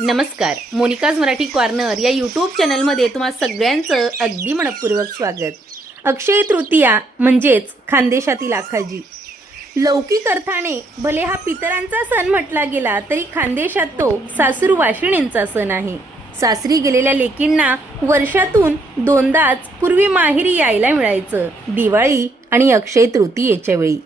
नमस्कार. मोनिकाज मराठी कॉर्नर या यूट्यूब चॅनलमध्ये तुम्हा सगळ्यांचं अगदी मनपूर्वक स्वागत. अक्षय तृतीया म्हणजेच खानदेशातील आखाजी. लौकिक अर्थाने भले हा पितरांचा सण म्हटला गेला तरी खानदेशात तो सासूर वाशिणींचा सण आहे. सासरी गेलेल्या लेकींना वर्षातून दोनदाच पूर्वी माहेरी यायला मिळायचं दिवाळी आणि अक्षय तृतीयेच्या वेळी.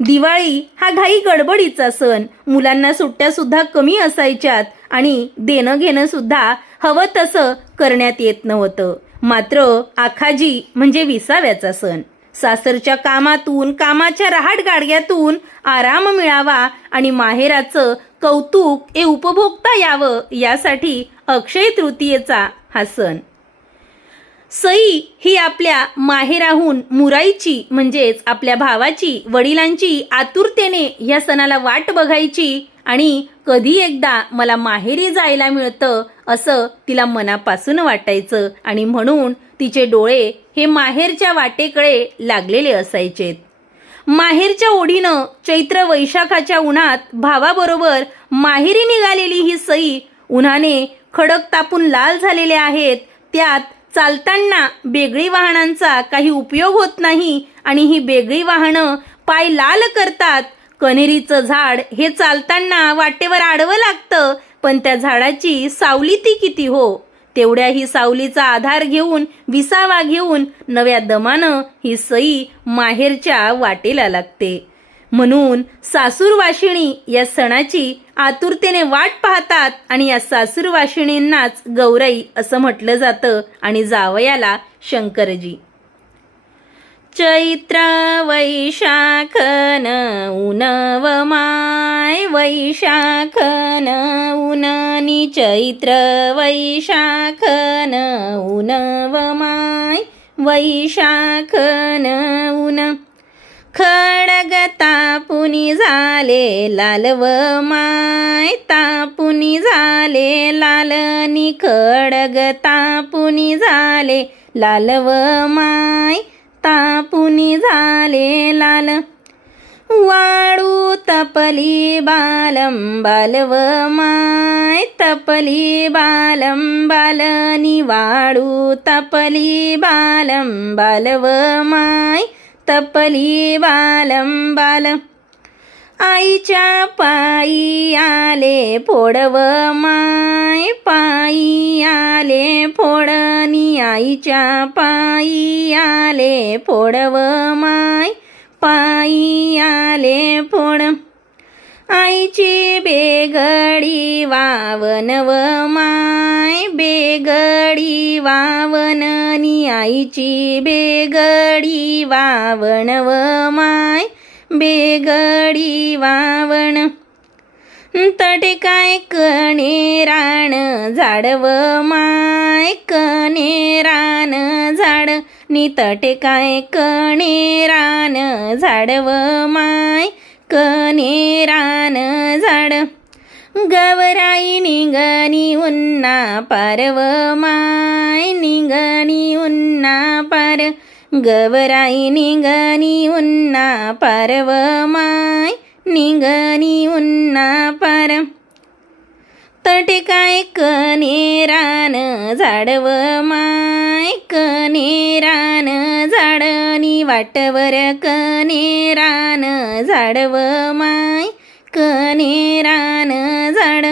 दिवाळी हा घाई गडबडीचा सण मुलांना सुट्ट्या सुद्धा कमी असायच्यात आणि देणं घेणं सुद्धा हवं तसं करण्यात येत नव्हतं. मात्र आखाजी म्हणजे विसाव्याचा सण. सासरच्या कामातून कामाच्या रहाट गाडग्यातून आराम मिळावा आणि माहेराचं कौतुक हे उपभोगता यावं यासाठी अक्षय तृतीयेचा हा सण. सई ही आपल्या माहेराहून मुराईची म्हणजेच आपल्या भावाची वडिलांची आतुरतेने या सणाला वाट बघायची आणि कधी एकदा मला माहेरी जायला मिळतं असं तिला मनापासून वाटायचं आणि म्हणून तिचे डोळे हे माहेरच्या वाटेकडे लागलेले असायचेत. माहेरच्या ओढीनं चैत्र वैशाखाच्या उन्हात भावाबरोबर माहेरी निघालेली ही सई उन्हाने खडक तापून लाल झालेले आहेत. त्यात चालताना बेगळी वाहनांचा काही उपयोग होत नाही आणि ही बेगळी वाहनं पाय लाल करतात कनेरीचं झाड हे चालताना वाटेवर आडवं लागतं पण त्या झाडाची सावली ती किती हो? तेवढ्या ही सावलीचा आधार घेऊन विसावा घेऊन नव्या दमानं ही सई माहेरच्या वाटेला लागते. म्हणून सासूरवाशिणी या सणाची आतुरतेने वाट पाहतात आणि या सासूरवाशिणींनाच गौराई असं म्हटलं जातं आणि जावयाला शंकरजी. चैत्र वैशाखन उनव माय वैशाखन उननी चैत्र वैशाखन उनव माय वैशाखन उन खडग तापुनी झाले लालव माय तापुनी झाले लालनी खडग तापुनी झाले लालव माय तापुनी झाले लाल. वाळू तपली बालम बालव माय तपली बालम बालनी वाळू तपली बालम बालव माय तपली बालम बाल. आईच्या पायी आले फोडव माय पायी आले फोडनी आईच्या पायी आले फोडव माय पायी आले फोड. आईची बेगडी वावनव माय बेगडी वावननी आईची बेगडी वावणव माय बेगडी वावण. तटे काय कणे राण झाडव माय कणे रान झाड. नि तटे काय कणे रान झाडव माय कणे रान झाड. गवराई निघणी उन्ना पारव माय निगणी उन्ना पार. गवराई निगणी उन्ना पारव माय निगणी उन्ना पार. तटे काय रान झाडव माय कने रान झाडनी वाटवर कने रान झाडव माय कने रान झाड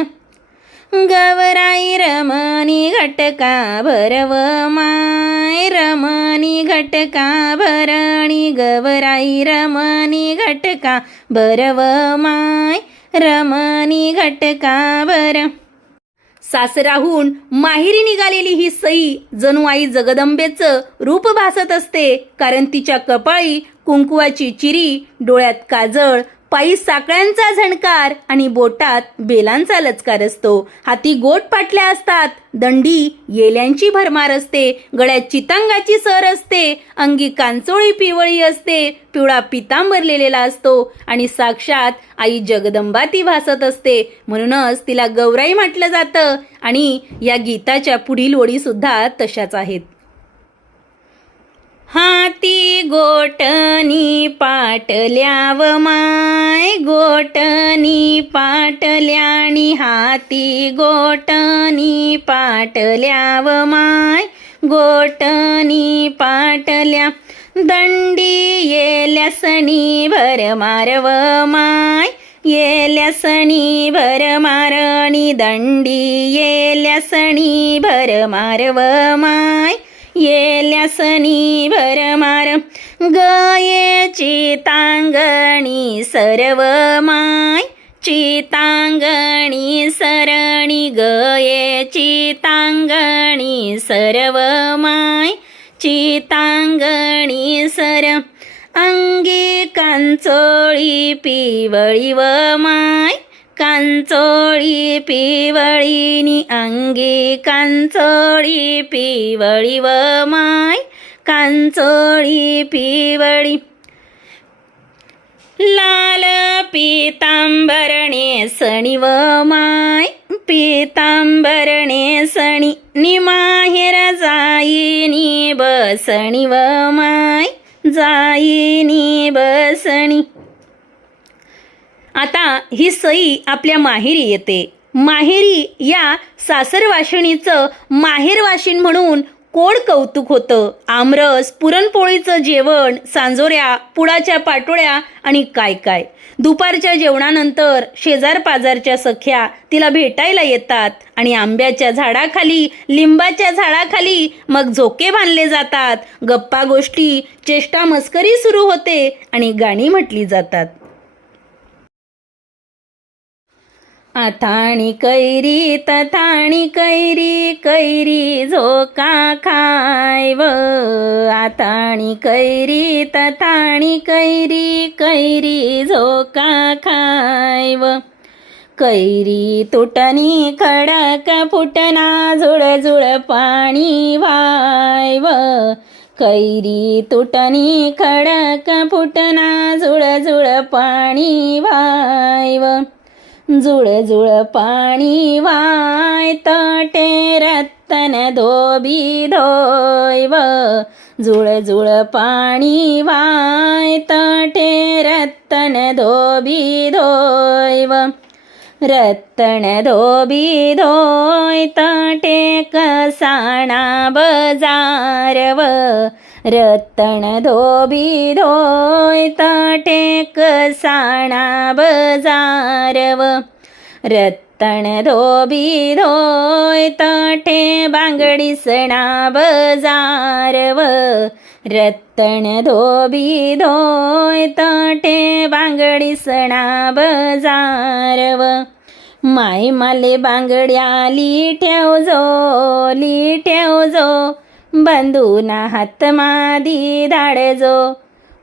गवराई रमणी घटका भरव माय रमणी घटका भरणी गवराई रमणी घटका भरव माय रमणी घटका भर. सासराहून माहेरी निघालेली ही सई जणू आई जगदंबेचं रूप भासत असते कारण तिच्या कपाळी कुंकुवाची चिरी डोळ्यात काजळ पायी साकळ्यांचा झणकार आणि बोटात बेलांचा लचकार असतो. हाती गोट पाटल्या असतात. दंडी येल्यांची भरमार असते. गळ्यात चितांगाची सर असते. अंगी कांचोळी पिवळी असते. पिवळा पितांबरलेला असतो. आणि साक्षात आई जगदंबा ती भासत असते. म्हणूनच तिला गौराई म्हटलं जातं. आणि या गीताच्या पुढील ओळी सुद्धा तशाच आहेत. हाती गोटनी पाटल्याव माय गोटनी पाटल्याणी हाती गोटनी पाटल्याव माय गोटनी पाटल्या दंडी येल्यासनी भर मारव माय येल्यासनी भर मारणी दंडी येल्यासनी भर मारव माय येल्यासनी भरमार गयेची तांगणी सर्व माय. चितांगणी सरणी गयेची तांगणी सर्व माय. चितांगणी सर अंगी कांचोळी पिवळी व माय. कांचोळी पिवळीनी अंगी कांचोळी पिवळी व माय कांचोळी पिवळी. लाल पितांबरणे सणी व माय पीतांबरणे सणी निमाहेर जाईनी बसणी व माय जाईनी बसणी आता ही सई आपल्या माहेरी येते. माहेरी या सासरवाशिणीचं माहेरवाशिण म्हणून कोड कौतुक होतं. आमरस पुरणपोळीचं जेवण सांजोऱ्या पुडाच्या पाटोळ्या आणि काय काय. दुपारच्या जेवणानंतर शेजार पाजारच्या सख्या तिला भेटायला येतात आणि आंब्याच्या झाडाखाली लिंबाच्या झाडाखाली मग झोके बांधले जातात. गप्पा गोष्टी चेष्टा मस्करी सुरू होते आणि गाणी म्हटली जातात. आथाणी कैरी तथाणी कैरी कैरी झोका खायव आथाणी कैरी तथाणी कैरी कैरी झोका खायव कैरी तुटणी खडक फुटना झुळ झुळ पाणी वायव कैरी तुटणी खडक फुटना झुळ झुळ पाणी वायव जुळ जुळ पाणी वाय तटे रत्तन धोबी धोयव जुळ जुळ पाणी वाय तटे रत्तन धोबी धोयव रत्तन धोबी धोय तटे कसाणा बजारव रत्तन धोबी धोय ताटे कसाणा बजारव. रत्तन धोबी धोय ताटे बांगडी सणा बजारव. रत्तन धोबी धोय ताटे बांगडी सणा बजारव. माय माले बांगड्या लिठ्याव जो लिठ्याव जो बंधूना हात मादी धाडजो.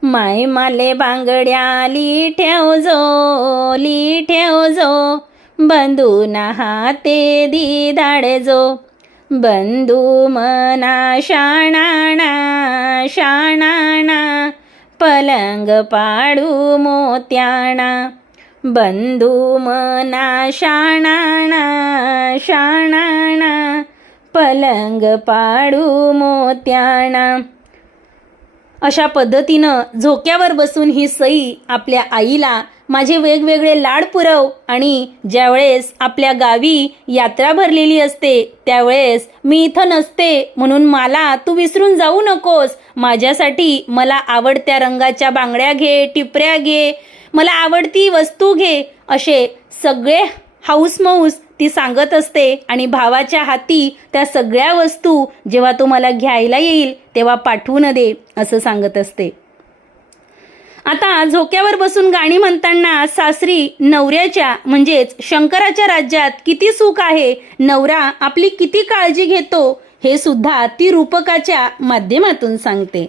माय माले बांगड्या ली ठेव जो ली ठेव जो बंधूना हाते दी धाडजो. बंधू मना शाणाणा शाणाणा. पलंग पाडू मोत्याणा. बंधू मना शाणाणा शाणाणा. पलंग पाडू मोत्याणा अशा पद्धतीनं झोक्यावर बसून ही सई आपल्या आईला माझे वेगवेगळे लाड पुरव आणि ज्यावेळेस आपल्या गावी यात्रा भरलेली असते त्यावेळेस मी इथं नसते म्हणून मला तू विसरून जाऊ नकोस. माझ्यासाठी मला आवडत्या रंगाच्या बांगड्या घे टिपऱ्या घे मला आवडती वस्तू घे असे सगळे हाऊसमौस ती सांगत असते आणि भावाच्या हाती त्या सगळ्या वस्तू जेव्हा तो मला घ्यायला येईल तेव्हा पाठवून दे असं सांगत असते. आता झोक्यावर बसून गाणी म्हणताना सासरी नवऱ्याच्या म्हणजेच शंकराच्या राज्यात किती सुख आहे नवरा आपली किती काळजी घेतो हे सुद्धा ती रूपकाच्या माध्यमातून सांगते.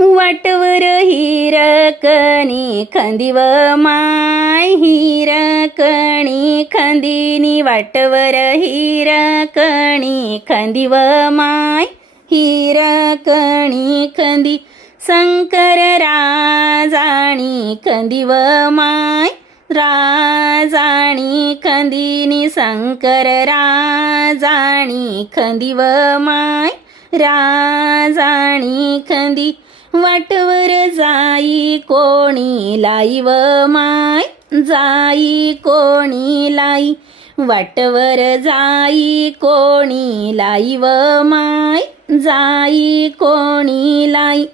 वाटवर हिरकणी खंदीव माय हिरकणी खंदिनी वाटवर हिरकणी खंदीव माय हिरकणी खंदी शंकर राजाणी खंदीव माय राजाणी खंदीनी खंदिनी शंकर राजाणी खंदी व माय राजाणी खंदी वाटवर जाई कोणी लाई व माय जाई कोणी लाई. वाटवर जाई कोणी लाई व माय जाई कोणी लाई.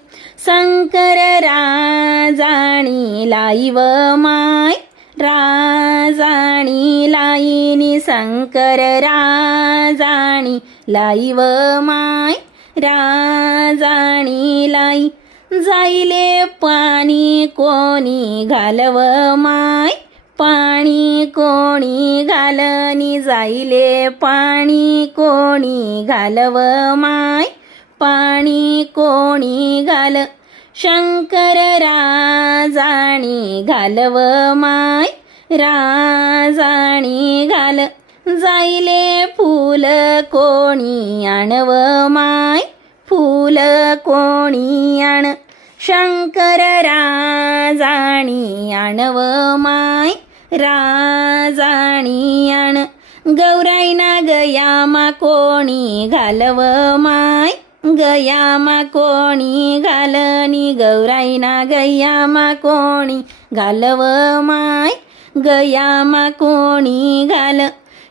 शंकर राजाणी लाई व माय राजाणी लाईनी शंकर राजाणी लाई व माय राजाणी लाई. जाईले पाणी कोणी घालव माय? पाणी कोणी घालनी जाईले पाणी कोणी घालव माय? पाणी कोणी घाल शंकर राजाणी घालव माय? राजाणी घाल जाईले फूल कोणी आणव माय? फूल कोणी आण शंकर राजाणी आणव माय राजाणी आण. गौराईना गयामा कोणी घालव माय गयामा कोणी घालनी. गौराईना गयामा कोणी घालव माय गयामा कोणी घाल.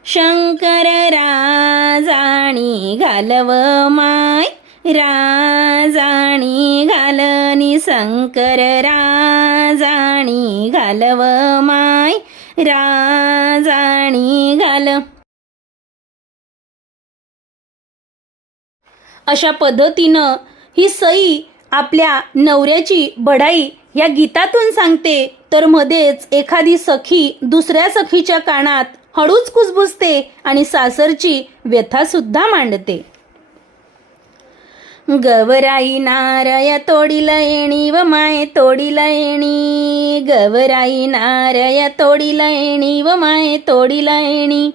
शंकर राजाणी घालव माय राजाणी घालनी शंकर राजाणी घालव माय राजाणी घाल. अशा पद्धतीनं ही सई आपल्या नवऱ्याची बढाई या गीतातून सांगते तर मध्येच एखादी सखी दुसऱ्या सखीच्या कानात हळूच कुजबुजते आणि सासरची व्यथासुद्धा मांडते. गवराई नारय तोडील येणी व माय तोडील येणी गवराई नारय तोडील येणी व माय तोडील येणी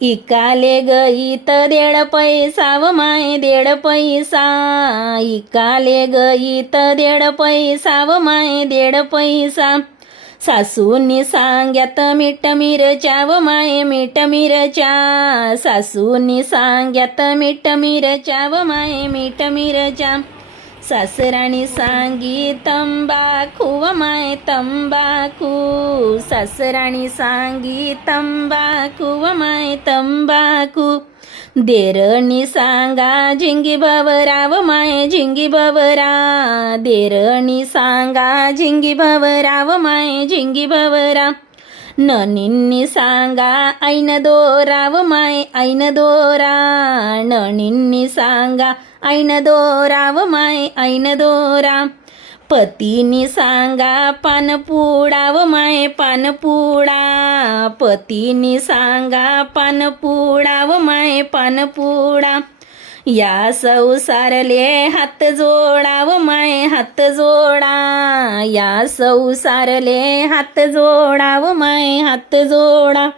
इकाले गईत देड पैसा व माय देड पैसा इकाले गईत देड पैसा व माय देड पैसा सासूंनी सांग्यात मीठ मिरच्या व माये मीठ मिरच्या. सासूंनी सांग्यात मीठ मिरच्या व माये मीठ मिरच्या. सासराणी सांगी तंबाखू व माय तंबाखू. सासराणी सांगी तंबाखू व माय तंबाखू. देरणी सांगा झिंगी भवराव व माय झिंगी भवरा. देरणी सांगा झिंगी भवराव व माय झिंगी भवरा. ननिन्नी सांगा ऐन दोरा व माय ऐन दोरा. ननिन्नी सांगा ऐन दोरा व माय ऐन दोरा. पतीनी सांगा पानपुडा व माय पानपुडा पतीनी सांगा पानपुडा व माय पानपुडा या संसारले हात जोडा व माय हात जोडा. या संसारले हात जोडा व माय हात जोडा.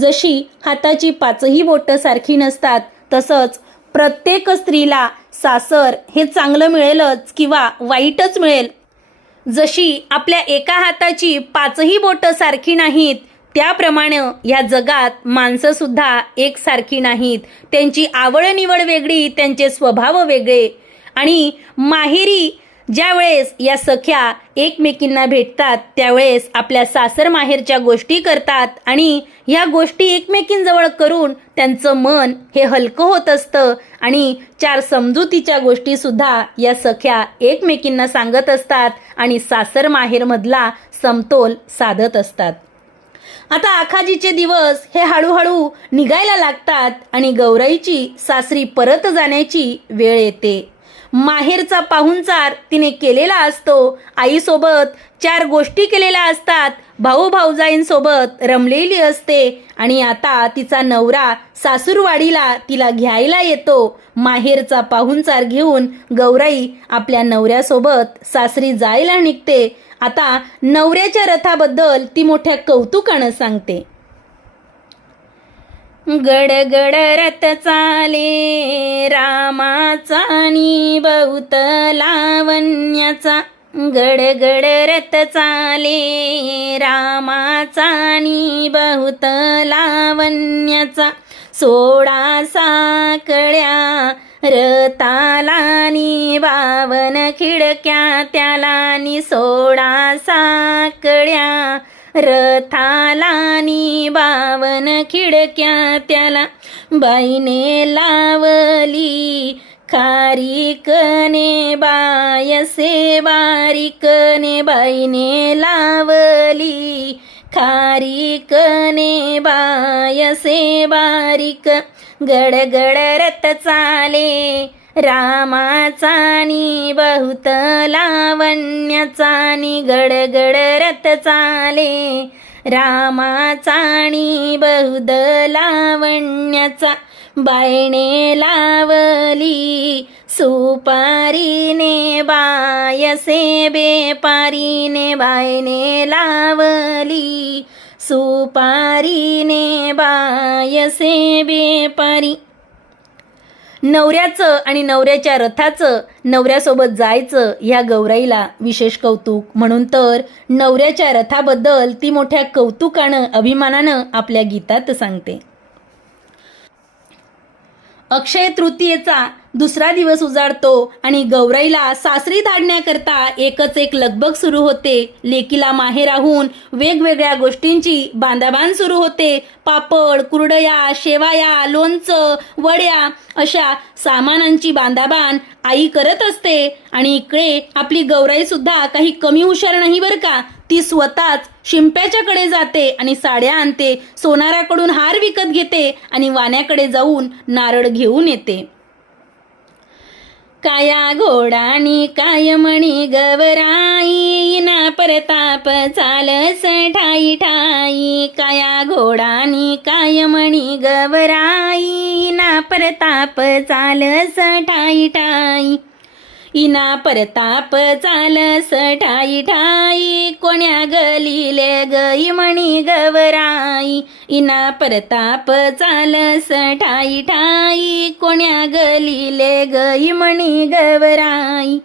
जशी हाताची पाचही बोटं सारखी नसतात तसंच प्रत्येक स्त्रीला सासर हे चांगलं मिळेलच किंवा वाईटच मिळेल. जशी आपल्या एका हाताची पाचही बोटं सारखी नाहीत त्याप्रमाणे या जगात माणसंसुद्धा एकसारखी नाहीत. त्यांची आवडनिवड वेगळी त्यांचे स्वभाव वेगळे. आणि माहेरी ज्यावेळेस या सख्या एकमेकींना भेटतात त्यावेळेस आपल्या सासर माहेरच्या गोष्टी करतात आणि ह्या गोष्टी एकमेकींजवळ करून त्यांचं मन हे हलकं होत असतं आणि चार समजुतीच्या गोष्टीसुद्धा या सख्या एकमेकींना सांगत असतात आणि सासर माहेरमधला समतोल साधत असतात. आता आखाजीचे दिवस हे हळूहळू निघायला लागतात आणि गौराईची सासरी परत जाण्याची वेळ येते. माहेरचा पाहुणचार तिने केलेला असतो. आईसोबत चार गोष्टी केलेल्या असतात. भाऊ भाऊजाईंसोबत रमलेली असते आणि आता तिचा नवरा सासूरवाडीला तिला घ्यायला येतो. माहेरचा पाहुणचार घेऊन गौराई आपल्या नवऱ्यासोबत सासरी जायला निघते. आता नवऱ्याच्या रथाबद्दल ती मोठ्या कौतुकानं सांगते. गडगड रथ चाले रामाचा आणि बहुत लावण्याचा. गडगड रथ चाले रामाचा आणि बहुत लावण्याचा. सोळा साकळ्या रतालानी बावन खिडक्या त्याला नि सोळा साकळ्या रथालानी बावन खिडक्या त्याला बाईने लावली. खारीकने बायसे बारीकने बाईने लावली. खारीकने बायसे बारीक गड गड रथ चाले. रामाचानी बहुत लावण्याचानी गड गड रथ चाले. रामाचानी बहुत लावण्याचा बायणे लावली. सुपारीने बायसे बेपारीने बायने लावली. सुपारीने बायसे बेपारी नवऱ्याचं आणि नवऱ्याच्या रथाचं नवऱ्यासोबत जायचं ह्या गौराईला विशेष कौतुक. म्हणून तर नवऱ्याच्या रथाबद्दल ती मोठ्या कौतुकानं अभिमानानं आपल्या गीतात सांगते. अक्षय तृतीयेचा दुसरा दिवस उजाडतो आणि गौराईला सासरी धाडण्याकरता एकच एक लगबग सुरू होते. लेकीला माहेराहून वेगवेगळ्या गोष्टींची बांधाबांध सुरू होते. पापड कुरडया शेवाया लोणचं वड्या अशा सामानांची बांधाबांध आई करत असते. आणि इकडे आपली गौराई सुद्धा काही कमी हुशार नाही बरं का? ती स्वतःच शिंप्याच्याकडे जाते आणि साड्या आणते सोनाराकडून हार विकत घेते आणि वाण्याकडे जाऊन नारळ घेऊन येते. काया घोडानी काय म्हणी गवराई? ना परताप चालस ठाई ठाई. काया घोडानी काय म्हणी गवराई? ना परताप चालस ठाई ठाई. इना परताप चालस ठाई ठाई. कोण्या गलीले गई म्हणी गवराई? इना परताप चालस ठाई ठाई कोण्या गलीले गई म्हणी गवराई.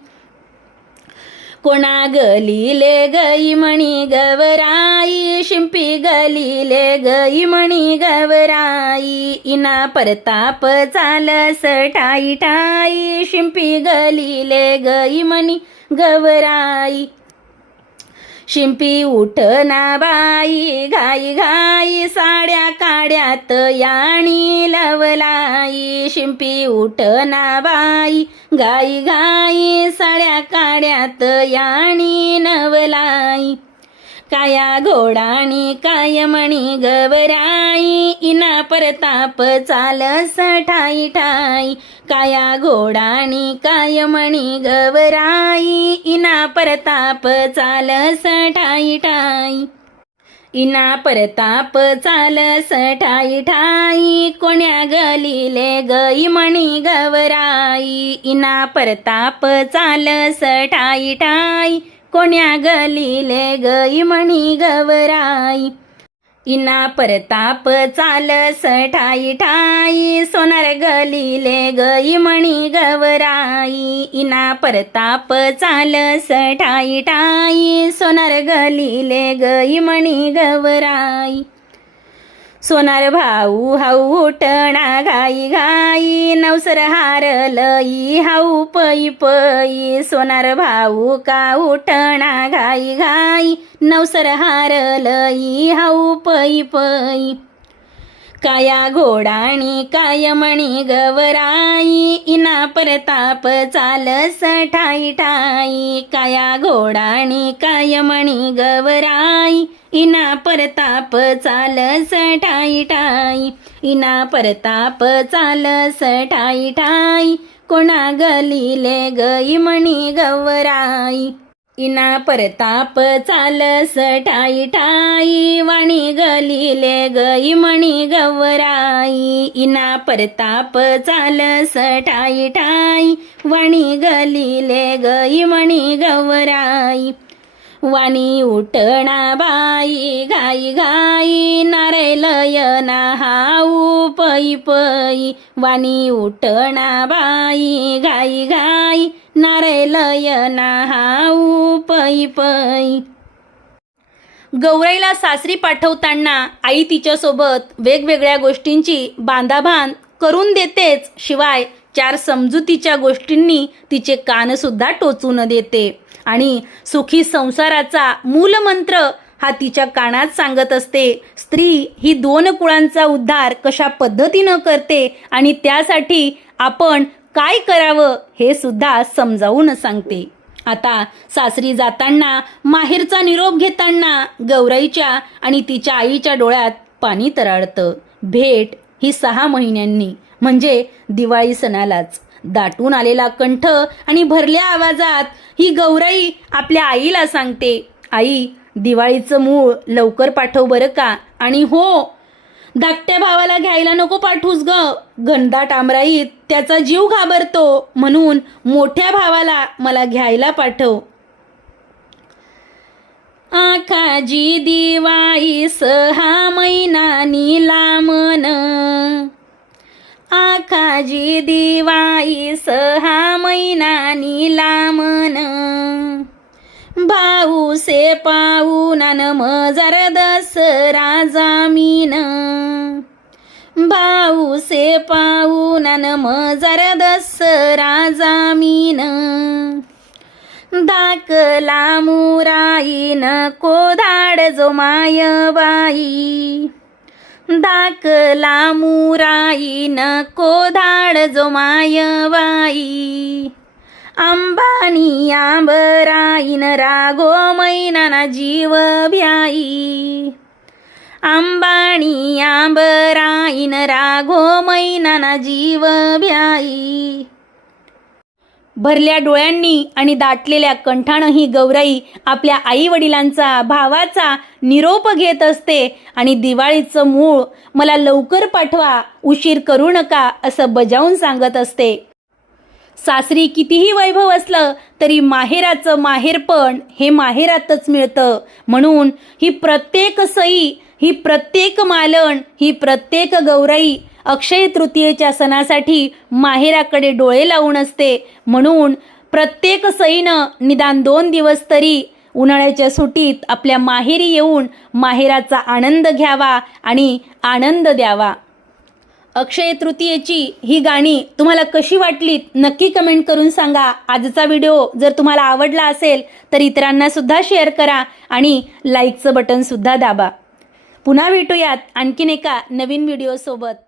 कोणा गलीले गई म्हणी गवराई शिंपी गलीले गई म्हणी गवराई. इना परताप चालस ठाई ठाई शिंपी गलीले गई म्हणी गवराई. शिंपी उठना बाई घाई घाई साड्या काड्यात याणी लवलाई. शिंपी उठना बाई घाई घाई साड्या काड्यात याणी नवलाई. काया घोडाणी काय म्हणी गवराई इना परताप चालस ठाई ठाई. काया घोडाणी काय म्हणी गवराई? इना परताप चालस सठाई ठाई. इना परताप चालस सठाई ठाई. कोण्या गलीले गई म्हणी गवराई? इना परताप चालस सठाई ठाई. कोण्या गलीले गई म्हणी गवराई? इना परताप चालस ठाई ठाई सोनार गलीले गई मणी गवराई. इना परताप चालस ठाई ठाई सोनार गलीले गई मणी गवराई. सोनार भाऊ हाऊ उठणा घाई घाई नवसर हार लई हाऊ पई पई सोनार भाऊ का उठणा घाई घाई नवसर हार लई हाऊ पई पई. काया घोडाणी काय गवराई इना परताप चालस ठाई ठाई. काया घोडाणी काय गवराई इना परताप चालस ठाई ठाई. इना परताप चालस ठाई ठाई. कोणा गलीले गई मणी गवराई. इना परताप चालस ठाई ठाई वाणी गलीले गई मणी गवराई. इना परताप चालस ठाई ठाई वाणी गलीले गई मणी गवराई. वाणी उठणा बाई घाई घाई नारायलयना हाऊ पई पई वाणी उठणा बाई घाई घाई नारायलय नाहाऊ पै पै गौराईला सासरी पाठवताना आई तिच्यासोबत वेगवेगळ्या गोष्टींची बांधाबांध करून देतेच शिवाय चार समजुतीच्या गोष्टींनी तिचे कानसुद्धा टोचून देते. आणि सुखी संसाराचा मूलमंत्र हा तिच्या कानात सांगत असते स्त्री ही दोन कुळांचा उद्धार कशा पद्धतीनं करते आणि त्यासाठी आपण काय करावं हे सुद्धा समजावून सांगते. आता सासरी जाताना माहेरचा निरोप घेताना गौराईच्या आणि तिच्या आईच्या डोळ्यात पाणी तराळतं. भेट ही सहा महिन्यांनी म्हणजे दिवाळी सणालाच. दाटून आलेला कंठ आणि भरल्या आवाजात ही गौराई आपल्या आईला सांगते आई दिवाळीचं मूळ लवकर पाठव बरं का? आणि हो धाकट्या भावाला घ्यायला नको पाठवूस ग. घनदाट आमराईत त्याचा जीव घाबरतो म्हणून मोठ्या भावाला मला घ्यायला पाठव. आखाजी दिवाळी सहा महिनानी लामन. आखाजी दिवाळी सहा महिनानी लामन. भाऊ से पाऊन मजर दसरा जामीन भाऊ से पाऊन मजर दसरा जामीन दाकला मुराईन कोधाड जो मायबाई. दाकला मुराईन कोधाड जो मायबाई. अंबानी आंबराईन रागो मैनाना जीव भ्याई अंबाणी आंबराईन रागो मैनाना जीव भ्याई भरल्या डोळ्यांनी आणि दाटलेल्या कंठानं ही गौराई आपल्या आई वडिलांचा भावाचा निरोप घेत असते आणि दिवाळीचं मूळ मला लवकर पाठवा उशीर करू नका असं बजावून सांगत असते. सासरी कितीही वैभव असलं तरी माहेराचं माहेरपण हे माहेरातच मिळतं. म्हणून ही प्रत्येक सई ही प्रत्येक मालण ही प्रत्येक गौराई अक्षय तृतीयेच्या सणासाठी माहेराकडे डोळे लावून असते. म्हणून प्रत्येक सईनं निदान दोन दिवस तरी उन्हाळ्याच्या सुटीत आपल्या माहेरी येऊन माहेराचा आनंद घ्यावा आणि आनंद द्यावा. अक्षय तृतीयेची ही गाणी तुम्हाला कशी वाटलीत नक्की कमेंट करून सांगा. आजचा व्हिडिओ जर तुम्हाला आवडला असेल तर इतरांना सुद्धा शेअर करा आणि लाईकचं बटन सुद्धा दाबा. पुन्हा भेटूयात आणखीन एका नवीन व्हिडिओसोबत